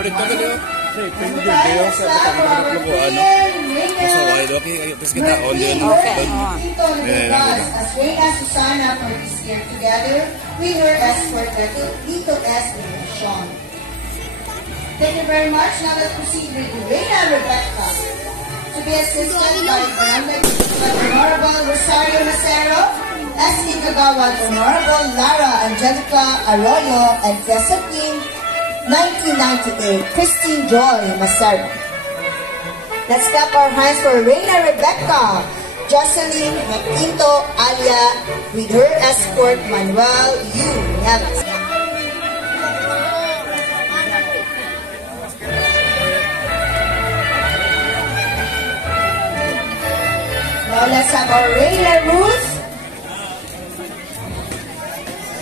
Ulit ka dali. Say, pwede yung video sa katang ko ano. Sa wide okay. Tapos kita on din. Okay. As Reina Susana for this year together with her escort Tito S. and Sean. Thank you very much. Now let's proceed with Reina Rebecca to be assisted by Honorable Rosario Macero, S.E. Kagawad, Honorable Lara Angelica Arroyo, and Fiesta Queen 1998, Christine Joy Macero. Let's clap our hands for Reina Rebecca, Jocelyn Maquinto Alia, with her escort Manuel U. Neves. Now let's have our Reina Ruth.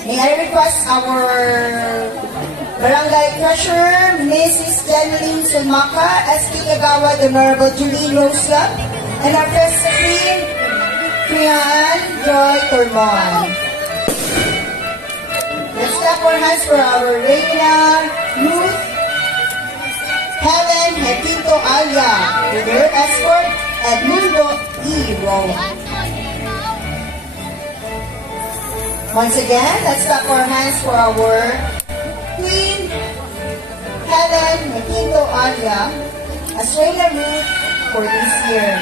May I request our Barangay Treasurer, Mrs. Janeline Sulmaca, S.K. Kagawad, Honorable Julie Rosia, and our First Queen, Priyan Joy Tormon. Let's clap our hands for our Reina Ruth, Helen Hepito Alia, with her escort, Edmundo E. Rowan. Once again, let's clap our hands for our Queen Helen Maquinto Alia as Reina Ruth for this year.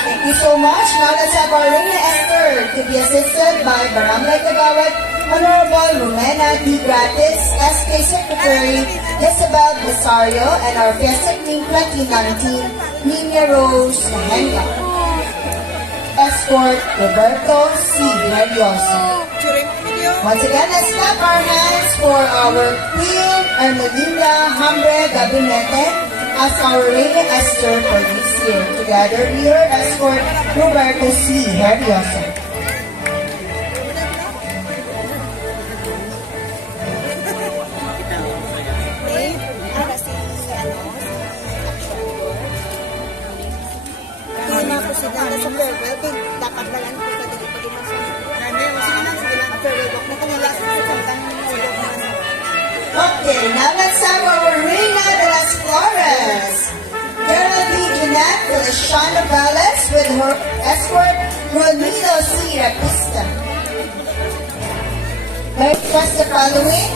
Thank you so much. Now let's have our Reina Esther to be assisted by Barangay Kagawad, Honorable Romena D. Gratis, SK Secretary Isabel Rosario, and our Fiesta Queen 2019, Nina Rose Mahenga. Escort Roberto C. Nervioso. Once again, let's clap our hands for our Queen Ermelinda Hambre Gabinete as our Reina Esther for this year. Together, we are escort Roberto C. Nervioso. Okay, now let's have our Reina de las Flores, Geraldine Jeanette Feliciano Valles with her escort Rodrigo C. Rapista. Let's request the following,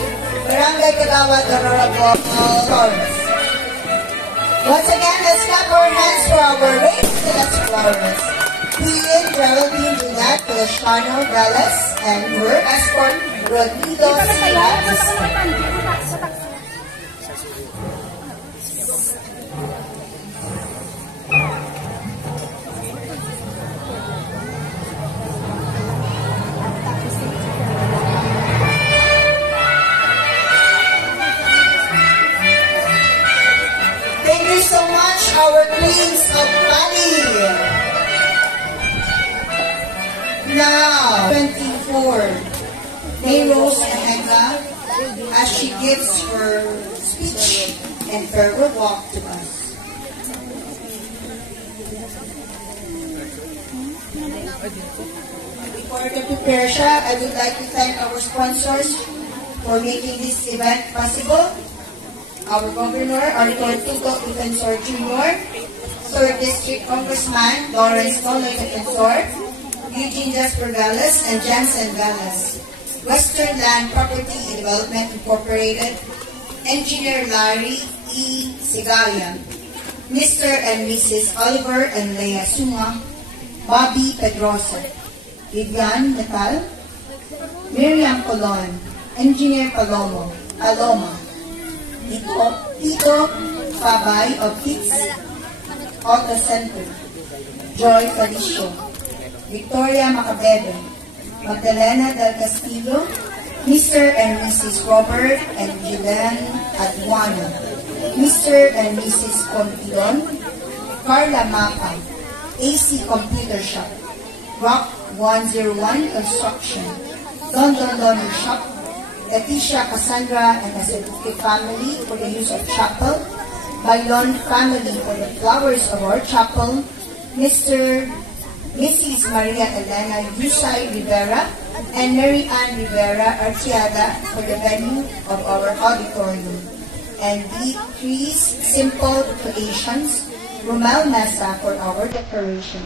Barangay Kagawad, Honorable Flores. Once again, let's clap our hands for our Reina de las Flores, Queen Geraldine Jeanette Feliciano Valles, and her escort Rodrigo C. Rapista. Thank you so much, our Queens of Bali. Now, 24, May Rose Mahenga, as she gives her speech and farewell walk to us. Before I prepare siya, I would like to thank our sponsors for making this event possible. Our Governor, Arthur Tuto Defensor Jr., 3rd District Congressman Lawrence Toloy Defensor, Eugene Jasper Gallas and Jansen Gallas, Western Land Property Development Incorporated, Engineer Larry E. Sigayan, Mr. and Mrs. Oliver and Leah Suma, Bobby Pedrosa, Vivian Natal, Miriam Colon, Engineer Paloma, Tito Fabay of Fitz Auto Center, Joy Felicio, Victoria Macabebe, Magdalena Del Castillo, Mr. and Mrs. Robert and Julian Aduana, Mr. and Mrs. Contilon, Carla Mapa, AC Computer Shop, Rock 101 Construction, London Laundry Shop, Leticia Cassandra and the Seduque family for the use of chapel, Bailon family for the flowers of our chapel, Mr. Mrs. Maria Elena Yusay Rivera, and Mary Ann Rivera Arciada for the venue of our auditorium. And Beatrice Simple Creations, Romel Mesa for our decoration.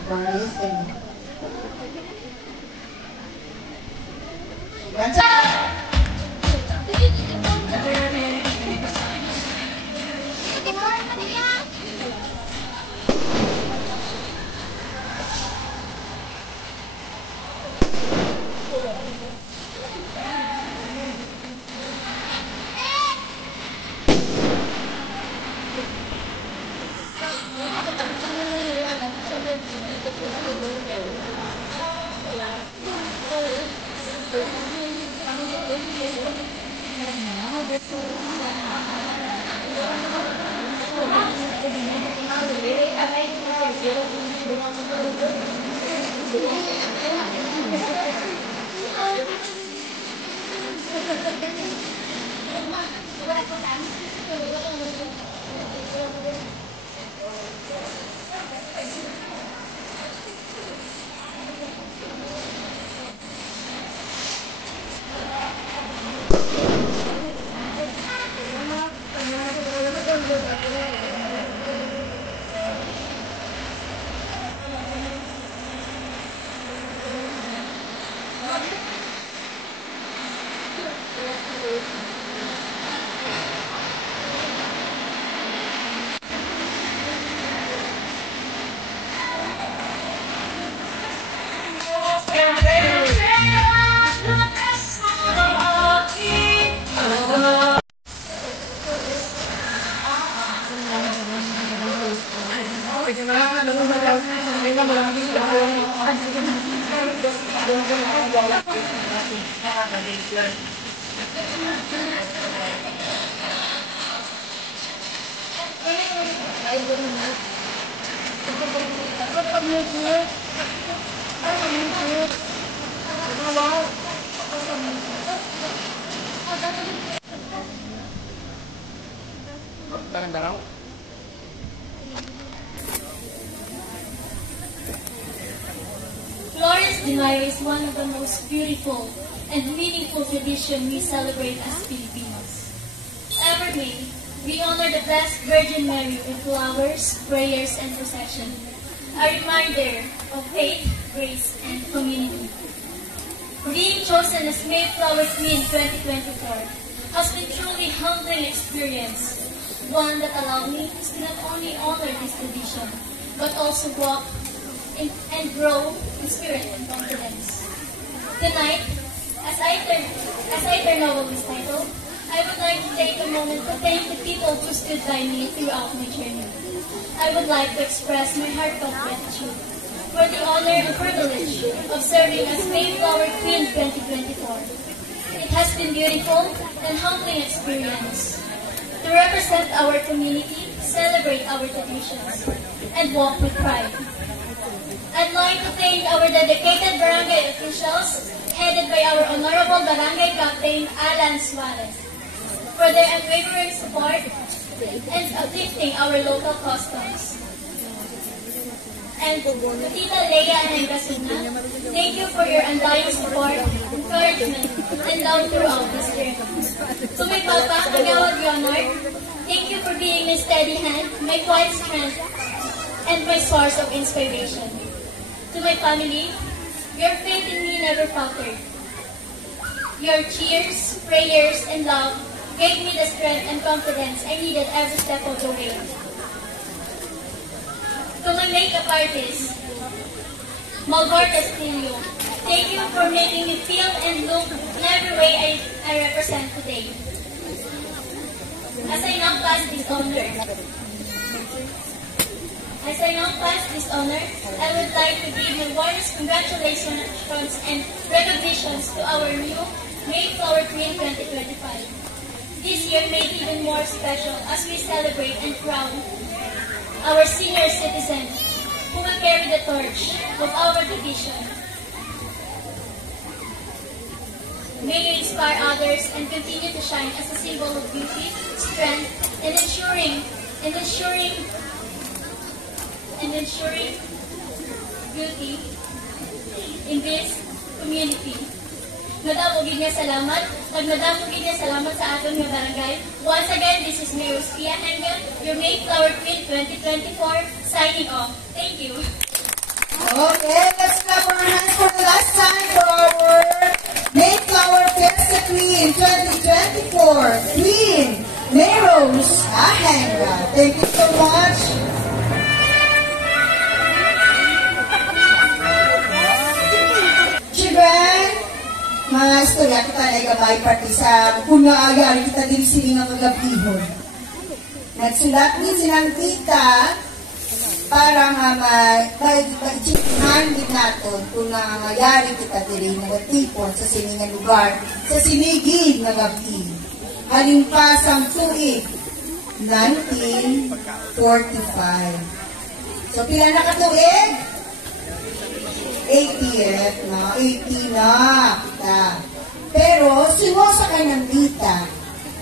Flores de Mayo is one of the most beautiful and meaningful traditions we celebrate as Filipinos. Every May, we honor the Blessed Virgin Mary with flowers, prayers, and procession, a reminder of faith, grace, and community. Being chosen as Mayflower Queen 2024 has been truly humbling experience, one that allowed me to not only honor this tradition, but also walk and grow in spirit and confidence. Tonight, as I turn over this title, I would like to take a moment to thank the people who stood by me throughout my journey. I would like to express my heartfelt gratitude for the honor and privilege of serving as Mayflower Queen 2024. It has been beautiful and humbling experience to represent our community, celebrate our traditions, and walk with pride. I'd like to thank our dedicated barangay officials, headed by our Honorable Barangay Captain Alan Suarez, for their unwavering support and uplifting our local customs. And to Tita Leia and Gasuna, thank you for your undying support, encouragement, and love throughout this journey. To my Papa, Agawad Leonard, thank you for being my steady hand, my quiet strength, and my source of inspiration. To my family, your faith in me never faltered. Your cheers, prayers, and love gave me the strength and confidence I needed every step of the way. To my makeup artist, Malvar Castillo, thank you for making me feel and look in every way I represent today. As I now pass this honor, I would like to give my warmest congratulations and recognitions to our new Mayflower Queen 2025. This year may be even more special as we celebrate and crown our senior citizens who will carry the torch of our tradition. May you inspire others and continue to shine as a symbol of beauty, strength, and ensuring beauty in this community. Madamo gid nga salamat. Madamo gid nga salamat sa aton nga barangay. Once again, this is Mayor Pia Henga, your Mayflower Queen 2024, signing off. Thank you. Okay, let's clap our hands for the last time for our Mayflower Fiesta Queen 2024, Queen Mayrose Ahenga. Thank you so much. Children, mga istorya kita na ikabay pati sa kung naagari kita din sila nga kagabihon. Nagsulat din silang tita para nga ma-ichihan din natin kung nangyayari kita din nagatipon sa siningang lugar, sa sinigid na gabi. Halimpasang tuig, 1945. So, pila na katuig? 80th na, 80 na kita. Pero, sinusa ka ng dita,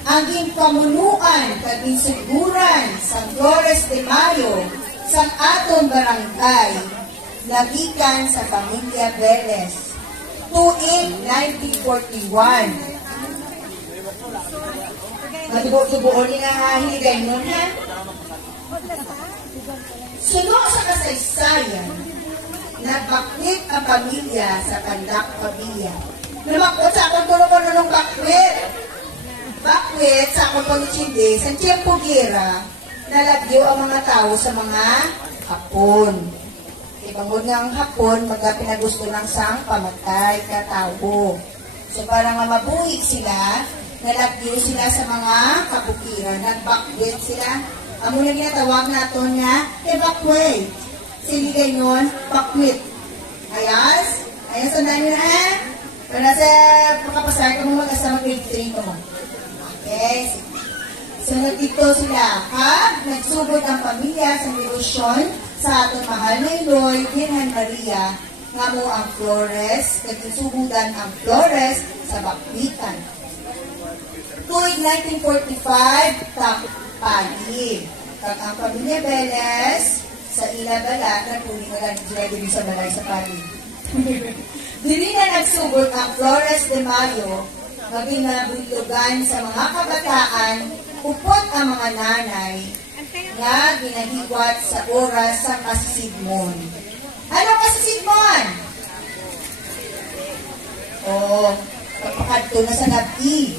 ang pamunuan kaging siguran sa Flores de Mayo sa aton barangay nagikan sa pamilya Velez tuig 1941. Matubo-tubuon ni nga hiligay nun, ha? Suno sa kasaysayan, nagbakit ang pamilya sa Kandak Pabia. Namakot sa akong tulong nung bakwit. Bakwit sa akong pangitsindi, sa tiyempo gira, nalagyo ang mga tao sa mga Hapon. Ibangod nga ang Hapon, magpinagusto ng sang pamatay ka tao. So para nga mabuhi sila, nalagyo sila sa mga kabukiran, nagbakwit sila. Amo na ginatawag nato niya, evacuate. Siligay nun, bakwit. Ayas? Ayas ang dami na eh? Para sa pakapasay ka mo mag-asama grade 3 ko mo. Okay? So nagdito sila, ha? Nagsugod ang pamilya sa devotion sa atong mahal na Iloy, Virgen Maria, nga mo ang Flores, nagsusugudan ang Flores sa Bakwitan. Tuig 1945, Pagi. Kag ang pamilya Velez, sa Ilabala, nagpuli na lang sila din sa balay sa Pagi. Dili na nagsugod ang Flores de Mayo, mabinabulugan sa mga kabataan, upot ang mga nanay, nga ginahigwat sa oras sa kasisigmon. Ano kasisigmon? Kapakadto na sa nabi.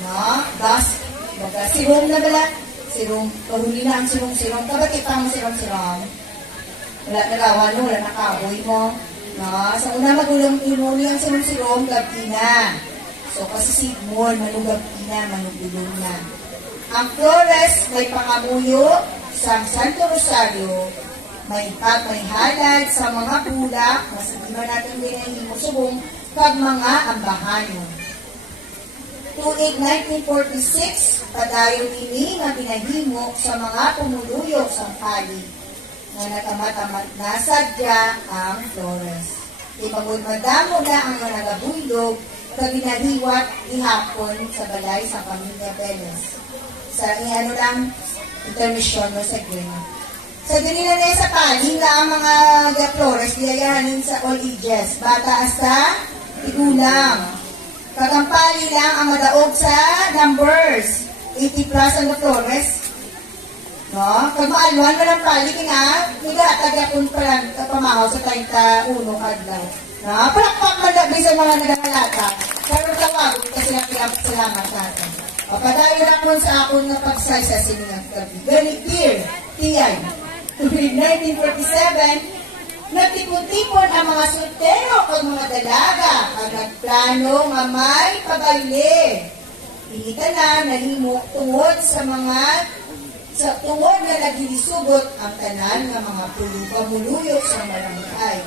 No? Thus, baga, sirong na bala? Sirong, kahuli na ang sirong-sirong. Kabati pa ang sirong-sirong. Wala nagawa no, wala nakaboy mo. No? Sa una magulang inuli ang sirong-sirong, gabi na. So, kasisigmon, manugabti na, manugulong na. Ang Flores may pangamuyo sa Santo Rosario, may halad sa mga bulak, masabihan natin din ang himusubong, kag mga ambahanon. Tuig 1946, padayon ini na binahimo sa mga pumuluyok sa pali, na nagkamatamat na sadya ang Flores. Ipagod madamo na ang mga nagabundog, na binahiwat ihapon sa balay sa pamilya Velez. Sa lang, intermission mo sa green. Sa dinila na sa pali nga ang mga Flores, diyayahanin sa all ages, bata hasta igulang. Kagampali lang ang madaog sa numbers, 80 plus ang Flores. No? Kag maalwan mo ng pali, nga, nigatag akong pamahaw sa 31 kadlaw. No? Palakpak malabi sa mga nagalata. Pero tawag, kasi salamat natin. Padayon ako sa akong napagsay sa siningang gabi. Very clear, tiyay. Tuwing 1947, nagtipon-tipon ang mga soltero at mga dalaga ang nagplano nga may pabayle. Pinita na nahimo tungod sa mga tungod na naghilisugot ang tanan ng mga pamuluyok sa barangay.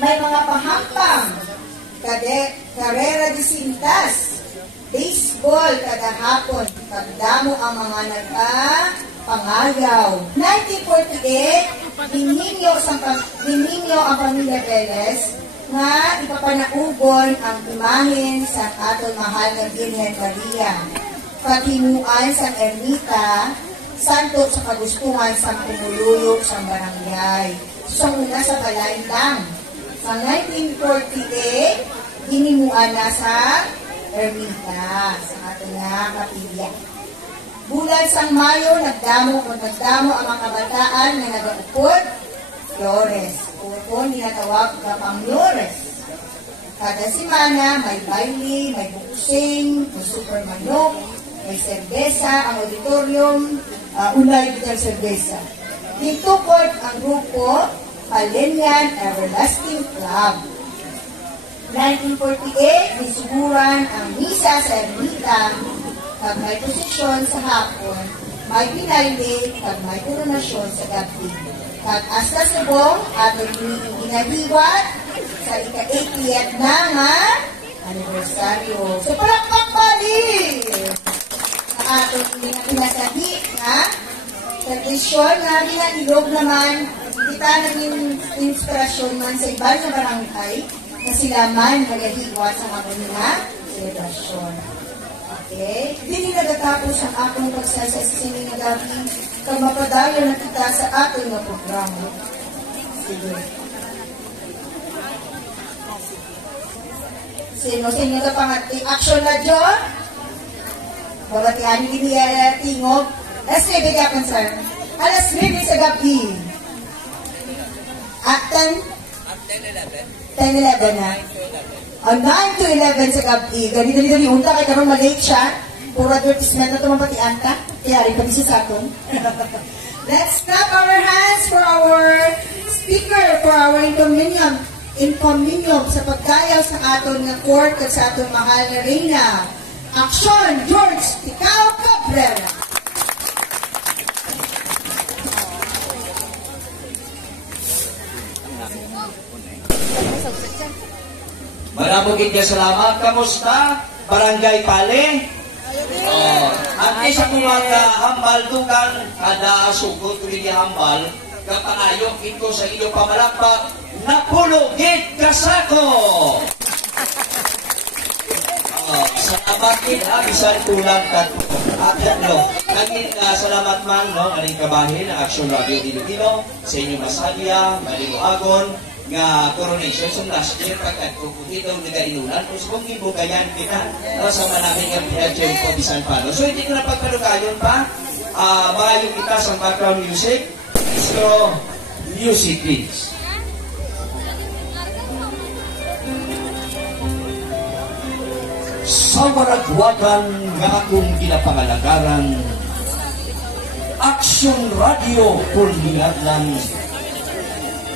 May mga pahampang, karera de cintas, baseball kada hapon, pagdamo ang mga nagpa-pangayaw. 1948, bininyo ang pamilya Velez nga ipapanaugon ang imahen sa aton mahal ng Virgen Maria. Paghimuan sa ermita, santo sa kagustuhan sa pumuluyok sa barangay. So, una sa balay lang. Ang 1948, ginimuan na sa Ermita, sa ating kapilya. Bulan sang Mayo, nagdamo ang mga kabataan na nag-upod, Flores. Upod, ninatawag ka pang Flores. Kada semana, may baile, may buksing, may super manok, may serbesa, ang auditorium, unay bitar serbesa. Titukod ang grupo, Palenian Everlasting Club. 1948, nisuguran ang misa sa Ermita, pag may posisyon sa hapon, may pinaili, pag may koronasyon sa gabi. At hasta subong, ating ginahiwat sa ika-80th na nga anibersaryo. So, palakpak bali! Sa ating pinasabi na tradisyon na binanilog naman, kita naging inspirasyon man sa iba na barangay na sila man nagahiwat sa mga na selebrasyon. Okay? Hindi nagatapos ang akong pagsasasini na gabi kung mapadayo na kita sa ating na programa. Sige. Sino ka pangati? Action na dyan? Babatihan hindi tingog. Alas 9 ka sir. Alas 9 sa gabi. At 10-11 na. 9 to 11 sa gabi. Gali unta kay karon malate siya. Puro advertisement na tumapatian ta. Kaya rin kami sa atong. Let's clap our hands for our speaker, for our inconvenience sa pagdayaw sa aton nga court at sa aton mahal na reyna. Action, George Ticao Cabrera. Maraming kaya salamat. Kamusta? Barangay Pale? At isa ko mga hambal dukan, kada sugod ko hindi hambal, kapangayok ito sa iyo pamalakpak, napulugit kasako! Salamat din ha, bisan tulang at naging salamat man, no, maling kabahin ng Action Radio Iloilo, sa inyong masadya, maling agon, nga coronation sa last year, pagkatkukuti daw nagainulan, kung subong ibugayan kita, sa manaming ang pinadyan ko, bisan pano. So, hindi ko na pagpalukayon pa, maayong kita sa background music, so, music please. Sa maragwagan nga akong ginapangalagaran, Action Radio Pulhingatlan,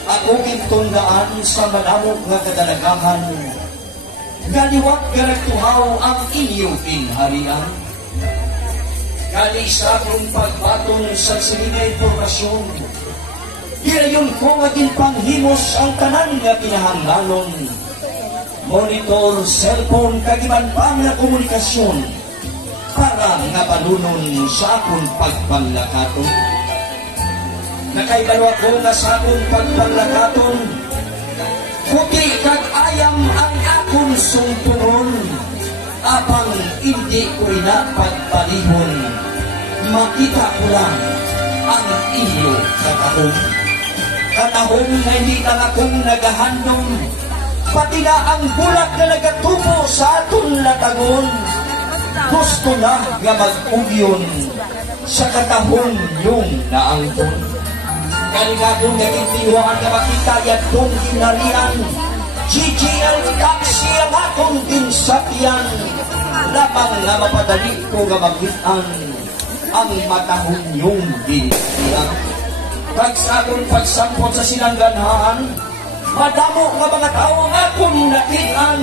ako gintundaan sa malamok nga kadalagahan, galiwat garagtuhaw ang inyong pinharian. Gali sa akong pagbaton sa silingay formasyon, girayon ko maging panghimos ang tanan nga pinahanglanon. Monitor, cellphone, kagiman pang na komunikasyon, para nga panunon sa akong pagpanglakaton. Nakaibalo ako nga sa akong pagpanglakaton, puti kag ayam ang akong sumpuron, apang hindi ko ina pagpalihon, makita ko lang ang iyo katahong. Katahong na hindi lang akong nagahandong, pati na ang bulak na nagatubo sa aton latagon. Gusto na nga mag-ugyon sa katahon yung naangton. Kaligagong naging tiwaan na makita yan kong ginarian. GGL taxi ang akong ginsakyan. Lapang nga mapadali ko nga magitan ang matahon yung ginarian. Pagsakong pagsampot sa sinangganhaan, madamo nga mga tao nga akong nakitaan,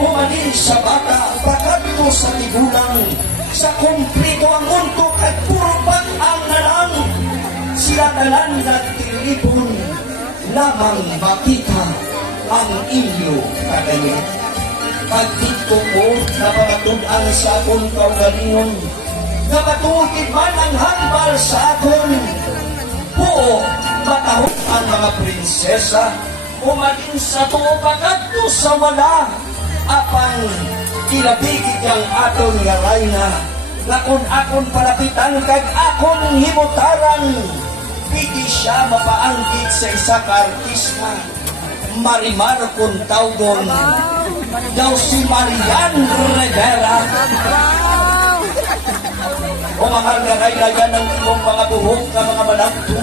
umanin sa baka, pagkatto sa tigulang, sa kumplito ang untok at puro ang nalang, sila nalang nagtilipon, lamang makita ang inyo kagayon. Pagdito ko, napamatun-ang sa akong kaugalingon, na matuhid man ang hambal sa akon, buo, matahot ang mga prinsesa, umaling sa tuo pagkatto sa wala, apang kilabigig ang aton nga rayna, na kung akon palapitan kag akon himutaran, pidi siya mapaanggit sa isa ka artista, Marimar Contaudon, daw si Marian Rivera. O mahal nga kailangan ng imong mga buhok ka mga managto,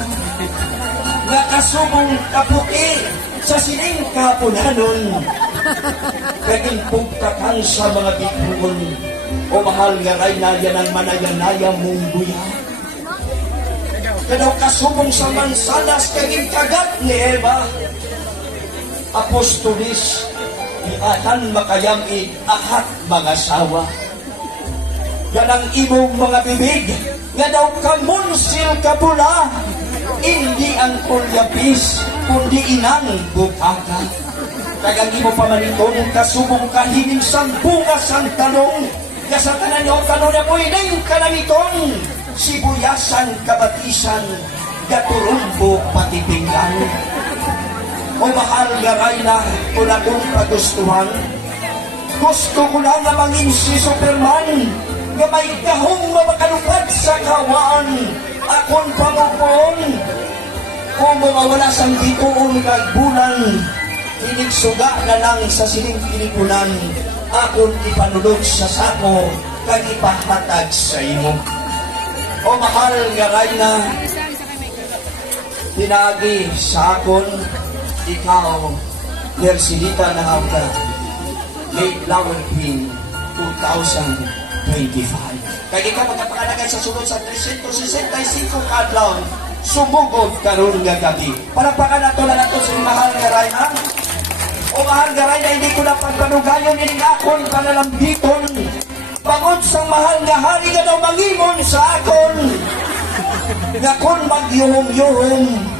nga kasubong kaputi sa sining kapunanon, kaging pugkatan sa mga bituon. O mahal nga kailangan ng manayanaya mong buya, kadaw kasubong sa mansanas kaging kagat ni Eva. Apostolis, iatan makayami ahat mga sawa. Yan ang imong mga bibig, nga daw kamunsil kapula, hindi ang kulyapis, kundi inang bukaka. Kagang imo pamaniton, kasubong kahiling sang bungas ang tanong, kasatanan niyo tanong na po ining kalamiton, sibuyasan kabatisan, gaturumbo patipinggan. O mahal nga Rayna, una kong pagustuhan, gusto ko lang na mangin si Superman, nga may kahong makalupad sa kawaan, akon pamupon. Kung mawawala sang bituon kagbulan, inigsuga na lang sa siling pinikunan, akon ipanulog sa sako, kag ipahatag sa imo. O mahal nga Rayna, pinagi sa akon, ikaw, Nersilita na hawda, late Flower Queen 2025. Kaya ikaw magkapangalagay sa sunod sa 365 kadlaw, sumugod karon nga gabi. Palakpakan nato na nato sa mahal nga Rayna. O mahal nga Rayna, hindi ko na pagpanugayon ining akon panalambiton. Pagod sang mahal nga hari nga daw mangimon sa akon. Nga kon magyuhom-yuhom,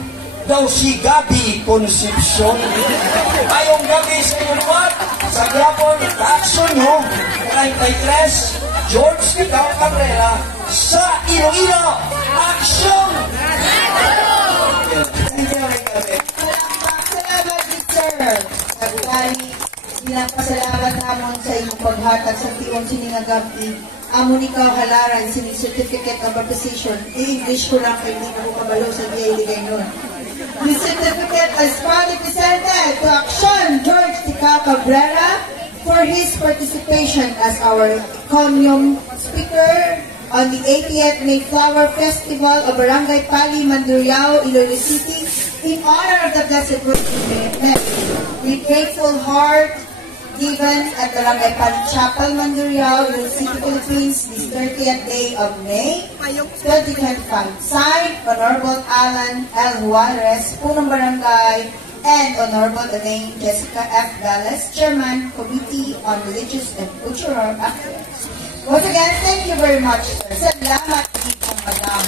daw si Gabi Concepcion. Ayong gabi sa inyo naman, sa grapon, action nyo, 33, George Nicao Cabrera, sa Iloilo, action! Salamat, Mr. Nagulani, pinapasalamat namon sa iyong paghatag sa tiyon siningagabi. Amon ikaw halaran sining Certificate of Appreciation. I-English ko lang kayo, hindi na ko kabalo sa biyay nun. This certificate is proudly presented to Action George Ticao Cabrera for his participation as our Comium speaker on the 80th Mayflower Festival of Barangay Pali, Mandurriao, Iloilo City, in honor of the Blessed Virgin Mary. With grateful heart, given at Barangay Pali Chapel, Mandurriao, Iloilo City, Philippines, this 30th day of May, 2025. Signed, Honorable Alan L. Juarez, Punong Barangay, and Honorable Elaine Jessica F. Dallas, Chairman, Committee on Religious and Cultural Affairs. Once again, thank you very much, sir. Salamat dito, madam.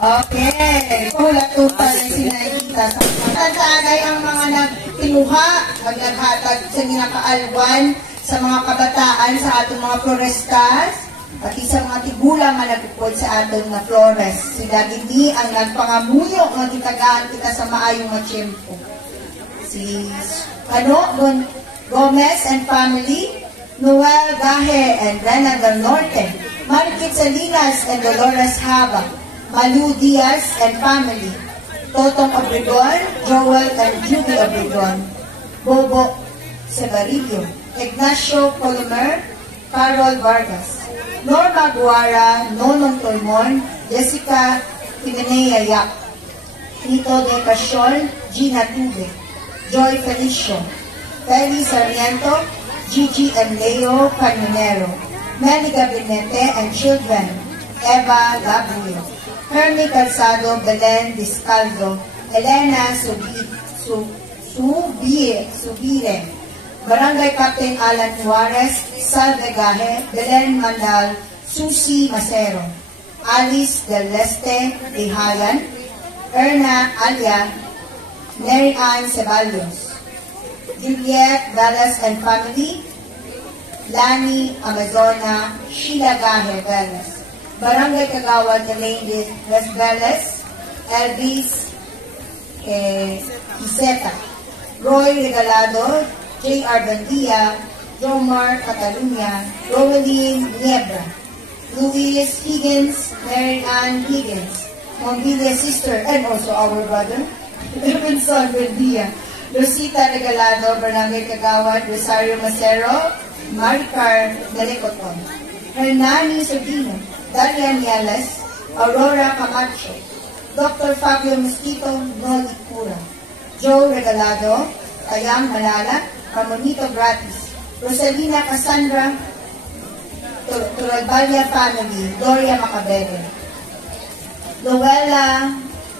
Okay, pahulatutan ay sinakita sa tandaan ay ang mga nagtinuha, naghatag sa ginakaalwan sa mga kabataan sa atong mga florestas, pati sa mga tigulang na nagpupod sa atong na flores. Sila hindi ang nagpangamuyo ng gitagaan kita sa maayong mga tiyempo. Si Gomez and family, Noel Gahe and Rena del Norte, Marikit Salinas and Dolores Haba, Malu Diaz and family, Totong Obregon, Joel and Judy Obregon, Bobo Sebarillo, Ignacio Colomer, Carol Vargas, Norma Guara, Nonong Tolmon, Jessica Timenea Yap, Nito de Casiol, Gina Tube, Joy Felicio, Feli Sarmiento, Gigi and Leo Caminero, Melly Gabinete and children, Eva Labuyo, Hermie Calzado, Belen Discaldo, Elena Subire, Barangay Captain Alan Juarez, Salve Gahe, Belen Mandal, Susi Macero, Alice Del Leste Dihayan, Erna Alia, Mary Ann Ceballos, Juliet Dallas and family, Lani Amazona Shilagahe Veles, Barangay Kagawad Elaine Veles, Elvis Iseta, Roy Regalado, J.R. Bandia, Jomar Catalunya, Roweline Niebra, Luis Higgins, Mary Ann Higgins, Mombilia's sister, and also our brother, Robinson Bandia, Rosita Regalado, Barangay Kagawad, Rosario Macero, Maricar Dalecoton, Hernani Sordino, Dalian Yales, Aurora Camacho, Dr. Fabio Mosquito, Noli Cura, Joe Regalado, Ayang Malala, Ramonito Gratis, Rosalina Cassandra, Turalbalia Family, Gloria Macabebe, Luella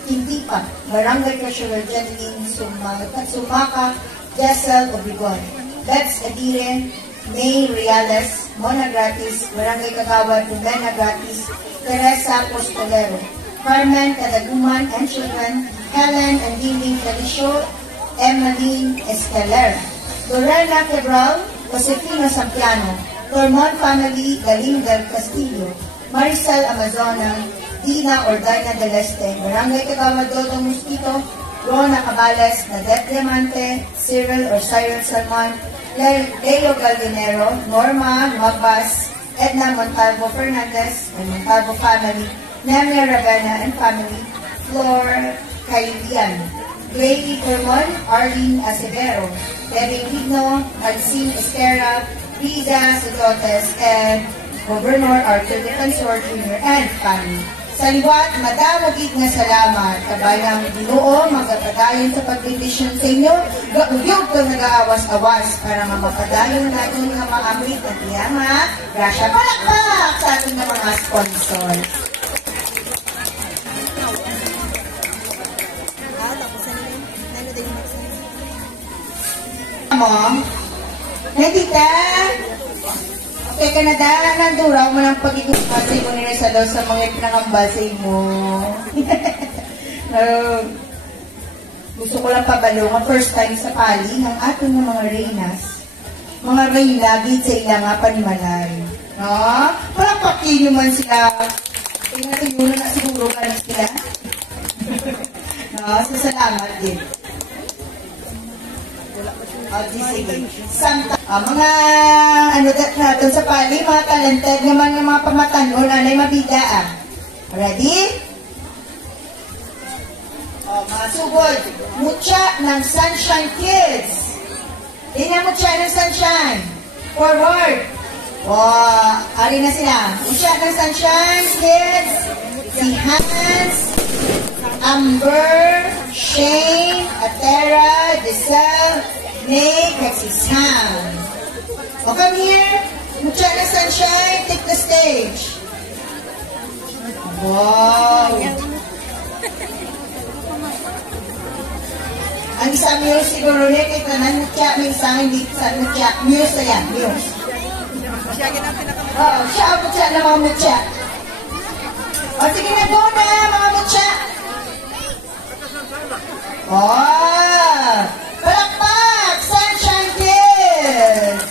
Tintipa, Barangay Treasurer Jeneline Sumaka, Jessel Obregon, Bets Adire, May Reales, Mona Gratis, Barangay Kagawad, Rumena Gratis, Teresa Postolero, Carmen Cadaguman and children, Helen and Lily Felicio, Emmeline Escalera, Lorena Quebral, Josefina Sampiano, Tormon Family, Galing del Castillo, Maricel Amazona, Dina Ordina del Este, Barangay Kagawad Dodo Mosquito, Rona Cabales, Nadet Diamante, Cyril or Cyril Salmon, Leo Galvinero, Norma Magbas, Edna Montalvo Fernandez and Montalvo family, Nemia Ravena and family, Flor Kailian, Grady Cormon, Arlene Acevero, Debbie Ligno, Alcine Esquera, Riza Sototes, and Governor Arthur Defensor Jr. and family. Sa liwat, madamagig nga salamat. Kabayang Ginoo, magpadayon sa pagbibisyon sa inyo. Gaugyog ko nag-aawas-awas para nga mapadayon natin nga maamrit at iyama. Grasya palakpak sa ating mga sponsors. Mom, nandita? Okay ka na dahil nanduraw mo ng pag-ikupasay mo nila sa daw sa mga pinangambasay mo. Gusto ko lang pabalungan first time sa pali ng ating mga reynas. Mga reyna, gid sa ilang nga panimalay. No? Palakpakin nyo man sila. Tingnan natin yun na siguro ka na sila. No? So, salamat din. Sige. Mga ano natin sa pali, mga talented naman ng mga pamatanon, anay mabida. Ready? Mga sugod. Mutya ng Sunshine Kids. Tingnan mutya ng Sunshine. Forward. Ari na sila. Mutya ng Sunshine Kids. Si Hans, Amber, Shane, Atera, Giselle, Nick, and si Sam. Come here. Mutya ng Sunshine. Take the stage. Wow. Ang isang muse siguro rin, ito na mutya, may isang hindi sa mutya. Muse na yan, muse. Siya ang mutya na mga mutya. Sige na, go na mga mutya. Palakpak! Sunshine Kids!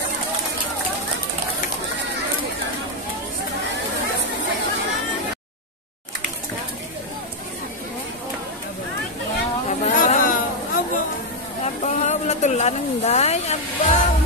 Wala tulan ng day. Abang.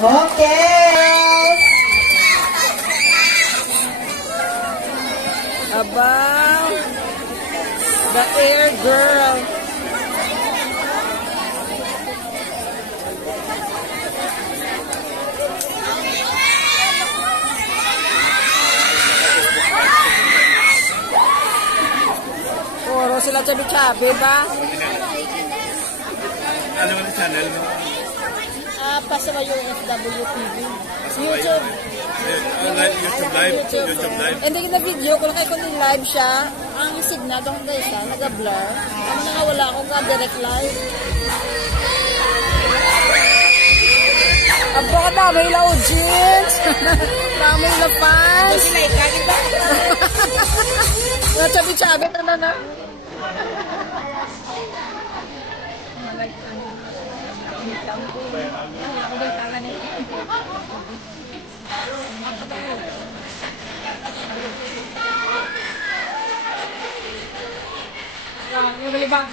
Okay. About the air girl. Puro sila chabi-chabi ba? Ano ang channel mo? Pasama yung FWTV. YouTube. YouTube live? YouTube live? Hindi na video ko lang kayo kung live siya. Ang signal doon guys ha, nag-blur. Ang nakawala ako ka direct live. Abo ka dami ila audience. Dami ila fans. Kasi na ikagin ba? Mga chabi-chabi na na. Yung balibang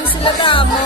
naman sila damo.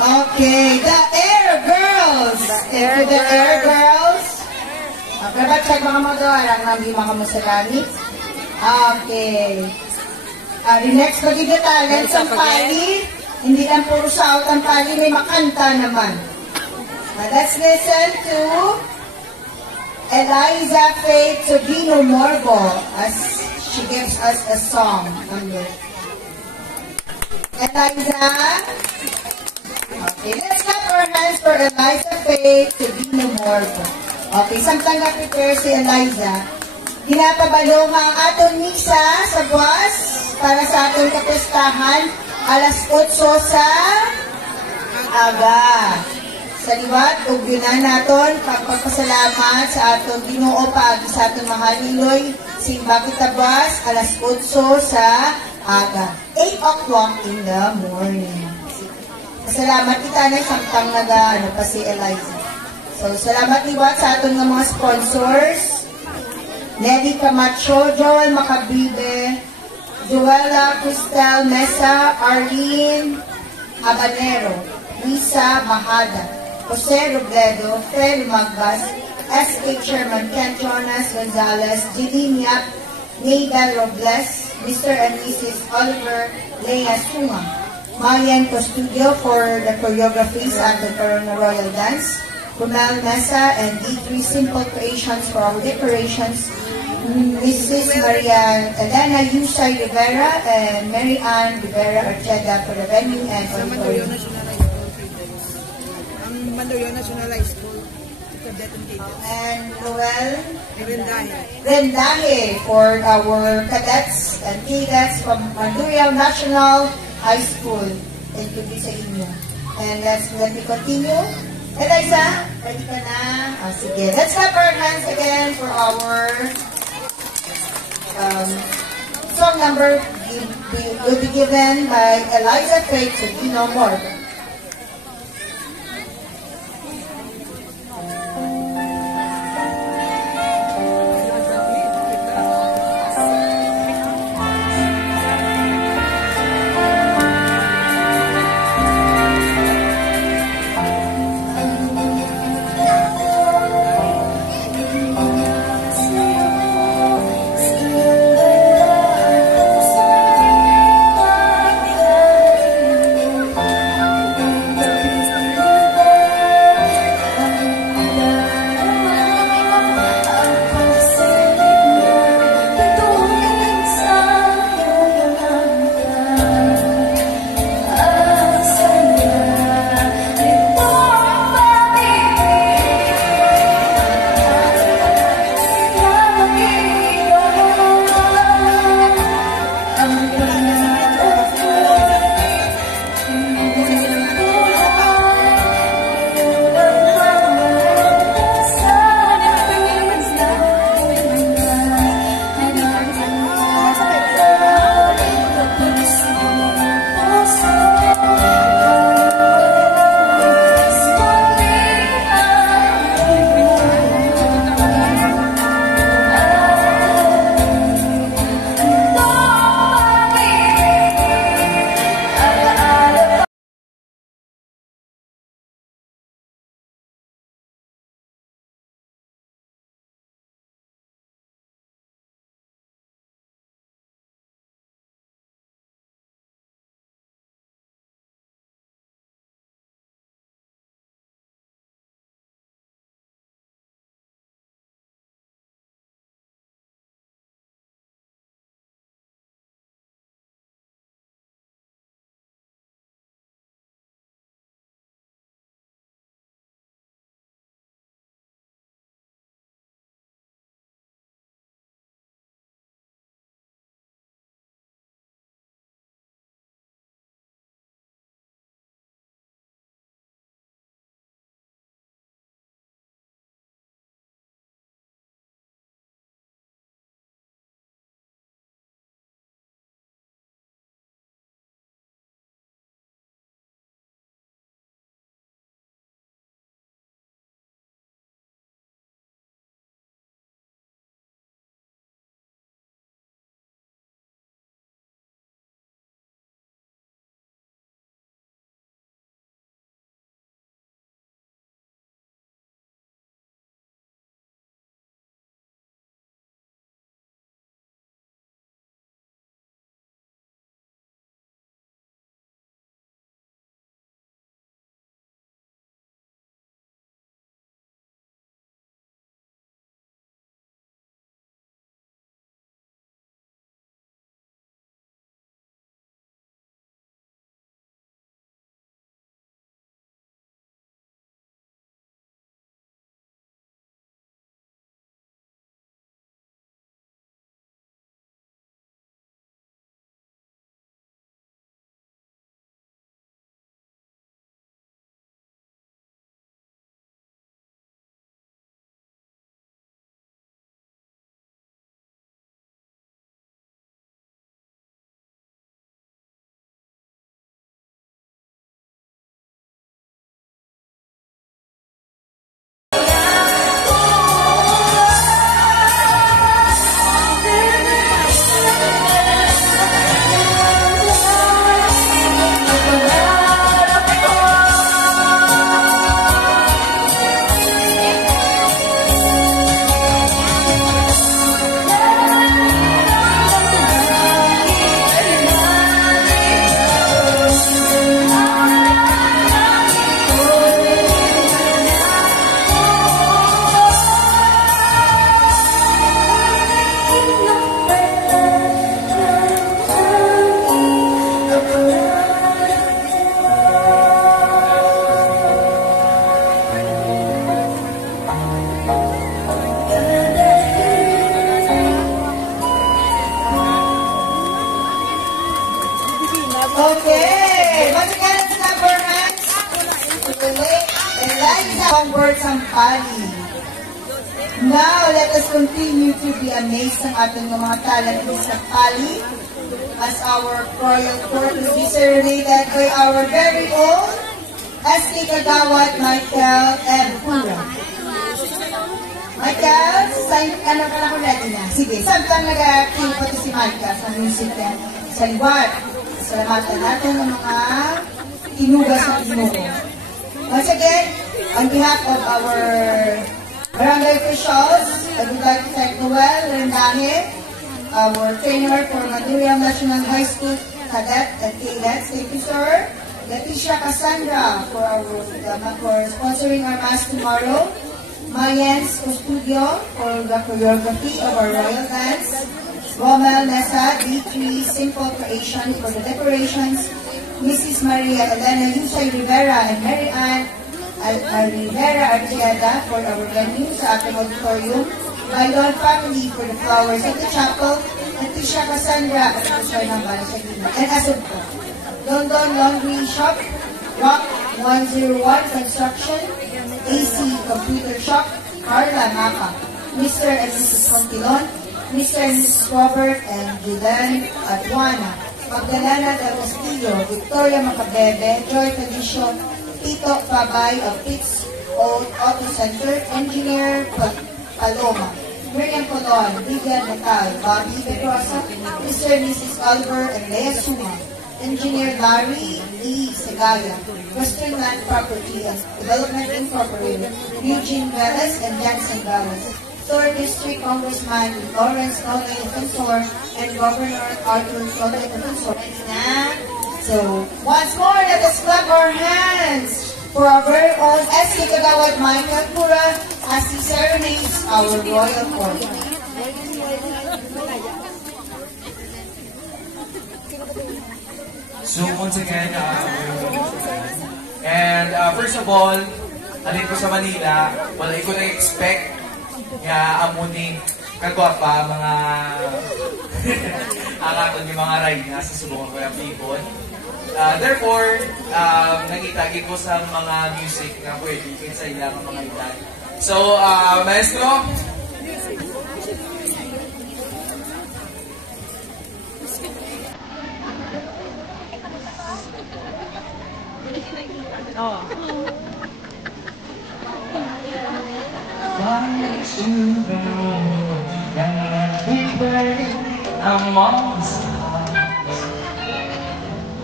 Okay, the Air Girls. The Air Girls. Okay, ba check mga mag-aarang nang di makamusalani? Okay. The next magigitalan sa pali. Hindi lang puro shout ang pali, may makanta naman. Let's listen to Eliza Faith Tobino Morbo as she gives us a song. Eliza. Okay, let's clap our hands for Eliza Faith Tobino Morbo. Okay, samtang na-prepare si Eliza, ginapabalo ang aton misa sa buwas para sa aton kapistahan alas 8 sa aga. Sa liwat, ug yunan naton pagpapasalamat sa aton Ginoo paagi sa aton mahaliloy simba kita buwas alas 8 sa aga. 8 o'clock in the morning. Salamat kita na samtang pa si Eliza. So, salamat liwat sa aton nga mga sponsors. Nelly Camacho, Joel Macabibe, Joella Cristel Mesa, Arlene Habanero, Lisa Mahada, Jose Robledo, Fred Magbas, SK Chairman Ken Jonas Gonzalez, Jeline Yap, Maybel Robles, Mr. and Mrs. Oliver Lea Sunga, Marian Costudio for the choreographies at the Corona Royal Dance, Kunal Mesa and D3 Simple Creations for our decorations, Mrs. Maria Elena Yusay Rivera and Mary Ann Rivera Archeda for the venue and auditorium. Mandaluyong National High School. And Noel Rendaje for our cadets and cadets from Mandaluyong National High School. Thank you sa inyo. And let me continue. Eliza, ready ka na? Sige. Let's clap our hands again for our song number will be given by Eliza Faith Tobino Morbo. Okay. Once again, let's clap our hands. Eliza Convert Sampali. Now, let us continue to be amazed ng ating mga talent sa Pali as our royal court will be serenaded by our very own S.K. Kagawad, Michael M. Pura. Michael, ano ka na kung ready na? Sige, saan ka nag-acting pati si Michael sa music yan? Sa liwat. Salamatan natin ng mga inugas sa inugo. Once again, on behalf of our barangay officials, I would like to thank Noel Rendaje, our trainer for Mandurriang National High School Cadet and Cadets. Thank you, sir. Leticia Cassandra for sponsoring our mass tomorrow. Mayens Studio for the choreography of our royal dance. Romel Nessa, D3 Simple Creation for the decorations. Mrs. Maria Elena Yusay Rivera and Mary Ann Rivera Artieda for our venue sa ating auditorium. Bailon family for the flowers at the chapel. Leticia Cassandra at the Soy ng Bala sa Gina. And Asubco. London Laundry Shop. Rock 101 Construction. AC Computer Shop. Carla Mapa. Mr. and Mrs. Contilon. Mr. and Mrs. Robert and Julian Adwana. Magdalena del Castillo, Victoria Macabebe, Joy Felicio, Tito Pabay of Pitts Auto Center, Engineer Paloma, Miriam Colon, Vivian Natal, Bobby Pedrosa, Mr. and Mrs. Oliver and Lea Suma, Engineer Larry E. Segaya, Western Land Property and Development Incorporated, Eugene Velez and Jansen Velez, 3rd District Congressman Lawrence Nonoy Defensor and Governor Arthur Nonoy Defensor. So, once more, let us clap our hands for our very own S.K. Kagawad Michael Pura as he serenades our royal court. So, once again, and first of all, alin ko sa Manila, wala ko na-expect nga amuning kagwapa mga akaton yung mga rayna sa subong ko yung people. Therefore, nakitagi ko sa mga music na pwede sa ilang mga edad. So, maestro, To the road and we play among the stars.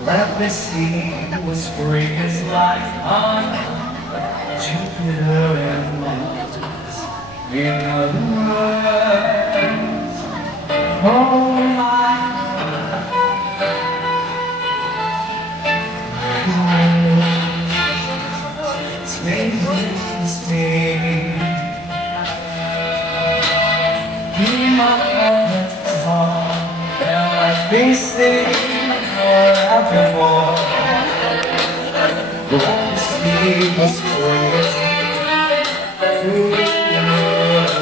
Let me see what spring is like on Jupiter and Mars. In other words, oh my, space is space. My heart's heart, and like they say, forevermore. Going to see the spring through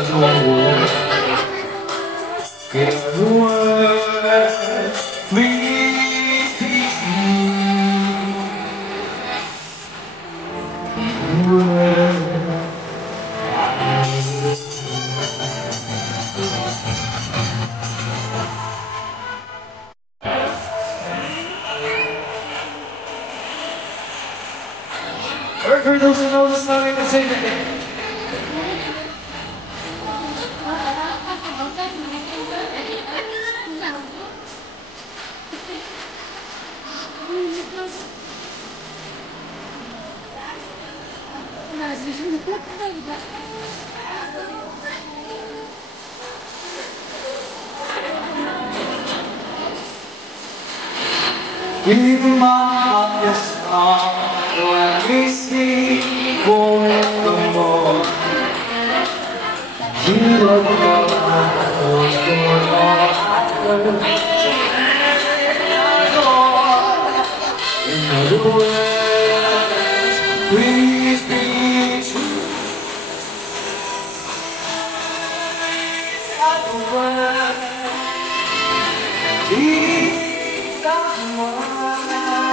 the world. Give the world, please be true. For those who know the song, you can sing it. Even my longest song, when we see for the more, you love what's going on. In other words, please be true. Other words, these are the words.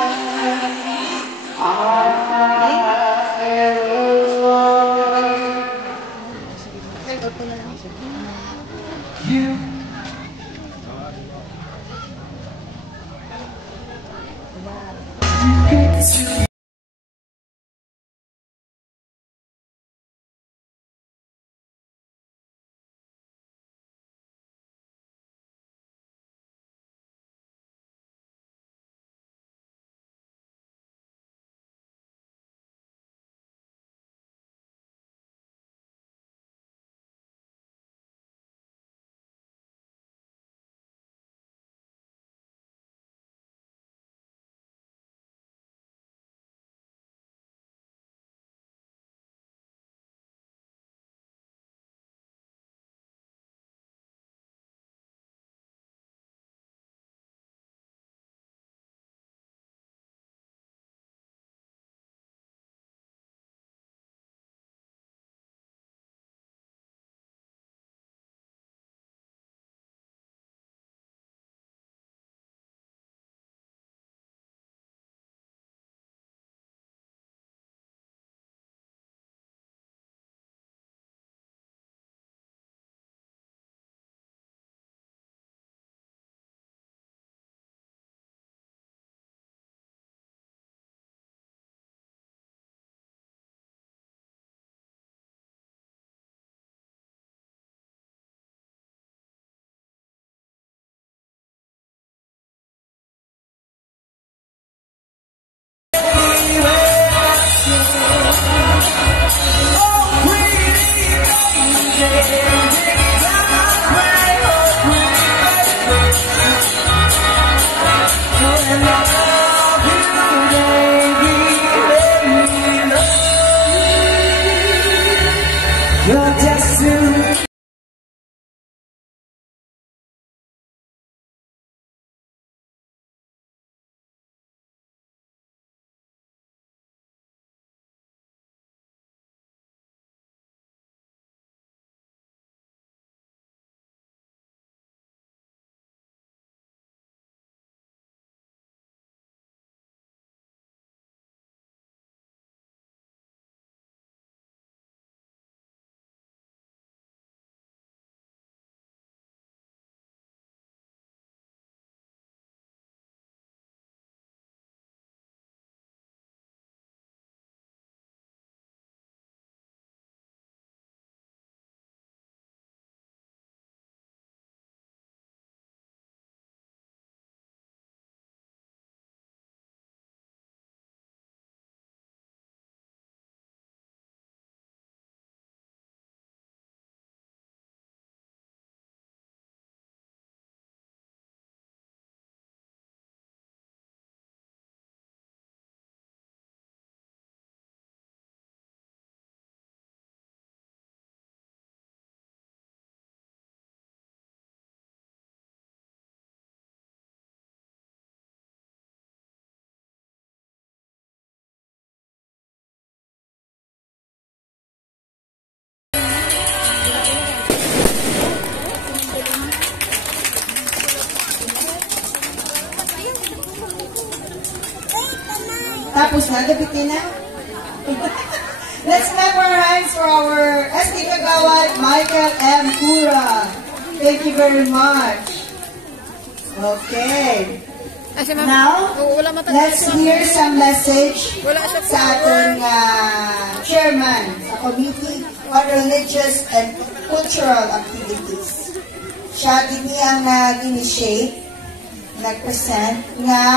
Tapos na, gabitin na. Let's clap our hands for our SD Kagawad, Michael M. Cura. Thank you very much. Okay. Now, let's hear some message sa ating chairman sa Committee on Religious and Cultural Activities. Siya din ang nag-initiate, nag-present nga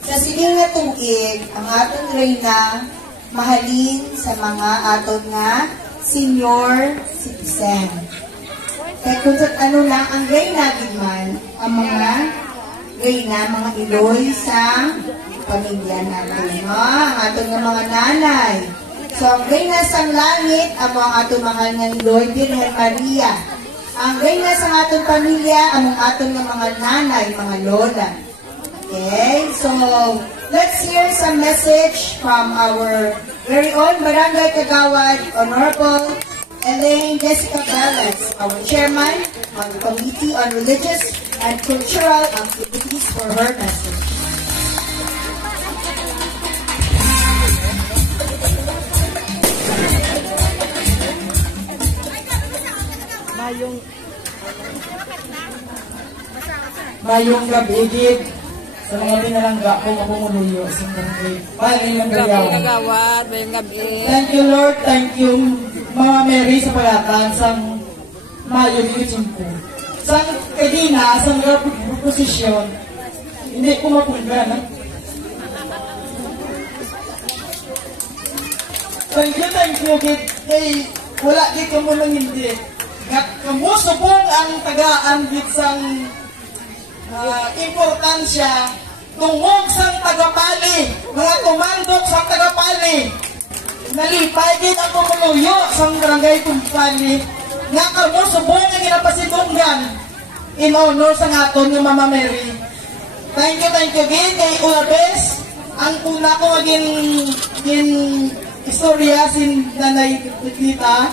sa sining nga tuig ang atong reyna mahalin sa mga atong nga senior citizen. Kaya kung ano lang ang reyna din man, ang mga reyna, mga iloy sa pamilya natin. No? Ang atong nga mga nanay. So, ang reyna sa langit, ang mga atong mahal nga iloy, Virgen Maria. Ang reyna sa atong pamilya, ang atong nga mga nanay, mga lola. Okay, so let's hear some message from our very own Barangay Kagawad, Honorable Elaine Jessica Velez, our chairman on the Committee on Religious and Cultural Activities for her message. Mayong gabi, gid. Sa mga pinalangga ko, mapumuluyo sa barangay. Mayong gabi. Thank you, Lord. Thank you, Mama Mary, sa palatan sa mayong ichimpo. Sa kadina, sa mga posisyon, hindi ko mapulga, no? Thank you, gid. Hey, wala gid ka mo nang hindi. Kamu subong ang tagaan gid sang importansya tungog sang tagapali, mga tumandok sang tagapali. Nalipay gid ang kumuluyo sang barangay Tumpani nga kamu subong ang ginapasidunggan in honor sang aton nga Mama Mary. Thank you gid kay Ulabes. Ang una ko maging istorya sin Nanay Tita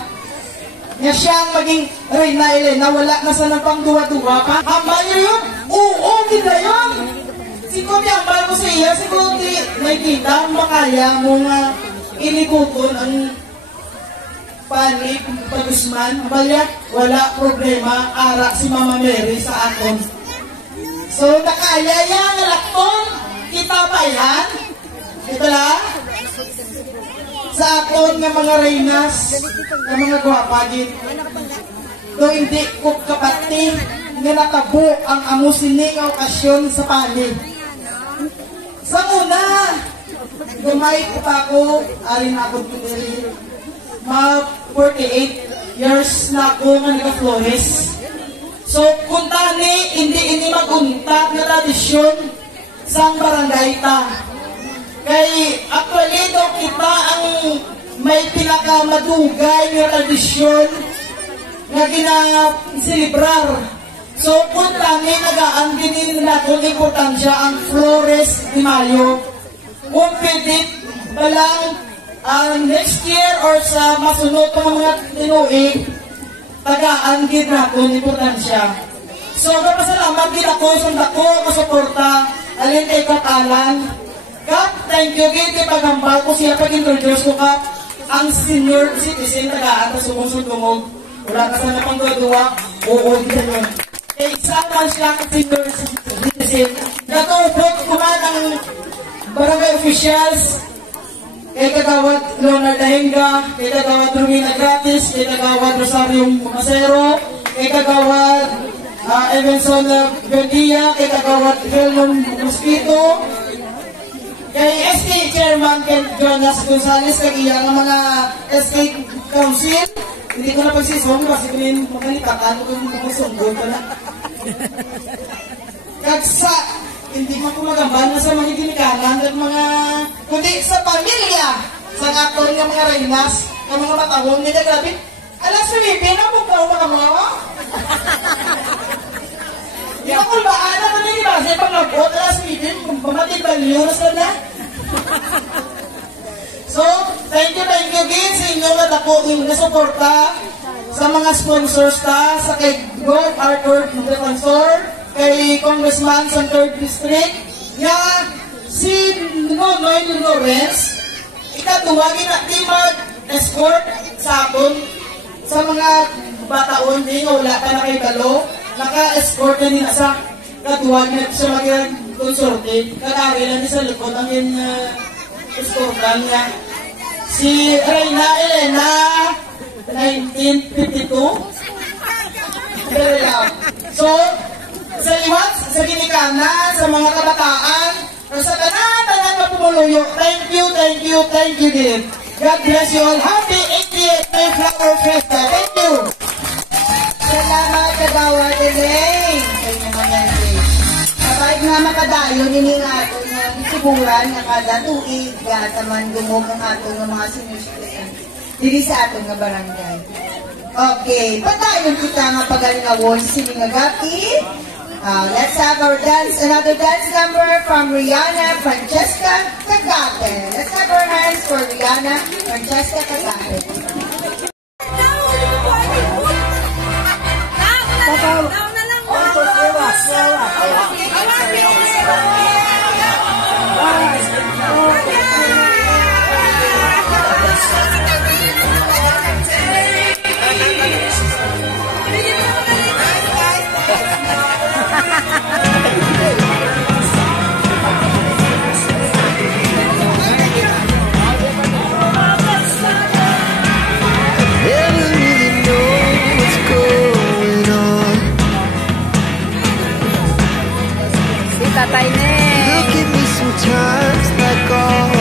nga siyang maging Reyna Elena, wala na sa napang duwa-duwa pa. Hambal niyo yun? Oo, kita yun. Siguro yung hambal ko sa iya, siguro may kita, makaya mo nga ilikuton ang panik, pagusman. Hambal yan, wala problema, ara si Mama Mary sa aton. So, nakaya yan, lakton, kita pa yan. Ito lang. Sa aton nga mga reynas, nga mga gwapagin. Do hindi ko kapati nga nakabo ang amusini nga okasyon sa panig. Sa una, gumay ko pa ako, arin ako pinili. Mga 48 years na ako nga nag-Flores. So, kung tani, hindi mag-untat na tradisyon sa barangay ta. Kay actually do kita ang may pinakamadugay na tradisyon na gina-celebrar. So kung kami nag-aangkin nila kung importansya ang Flores de Mayo, kung pwede balang next year or sa masunod ng mga tinuig, taga-aangkin na kung importansya. So kapasalamat din ako sa dako, masuporta, alin kay Katalan. Kap, thank you gid kay pagambal ko siya pag-introduce ko Kap ang senior citizen tagaan sa sumong-sumong. Wala ka sana pang duwa, oo gid yun. Kay isa man siya ka senior citizen. Natupot ko man ang barangay officials kay kagawad Leonard Dahenga, kay kagawad Romina Gratis, kay kagawad Rosario Masero, kay kagawad Evanson Verdia, kay kagawad Helmon Mosquito, kay SK Chairman Ken Jonas Gonzales, kay iya ng mga SK Council. Hindi ko na pagsisong kasi kung makalitakan kung masunggol ka na. Kagsa, hindi mo ko magamban na sa mga ginikanan at mga, kundi sa pamilya, sa aton ng mga reynas, ng mga matawong nila, grabe, alas sumipi na po ka mga mga Di ba kung baan na kami di ba? Sa pag-abot, alas sumipi, pamatid ba niyo na? So, thank you again sa inyo na ako yung nasuporta sa mga sponsors ta, sa kay God Arthur Defensor, kay Congressman sa 3rd District, nga si Nonoy Lawrence, ikatuwagin natin mag-escort sa aton sa mga bataon din, wala pa na kay Balo, naka-escort na nila sa katuwagin natin sa mga konsorte, kakari lang sa likod ang yung escortan niya. Si Reyna Elena, 1952. So, sa iwas, sa ginikanan, sa mga kabataan, sa tanan na pumuluyo, thank you, dear. God bless you all. Happy 88th Mayflower Festa. Thank you. Salamat, Kagawad Elaine. Kaya naman yan, kahit nga makadayo, niningato nga siguran nga kada tuig, sa man dumog ng ato ng mga senior citizens. Dili sa ato nga barangay. Okay, patayon kita nga pagalingawon siningagati. Let's have our dance, another dance number from Rihanna Francesca Cagate. Let's have our hands for Rihanna Francesca Cagate. Take Si Tatay Neng. Look at me sometimes like all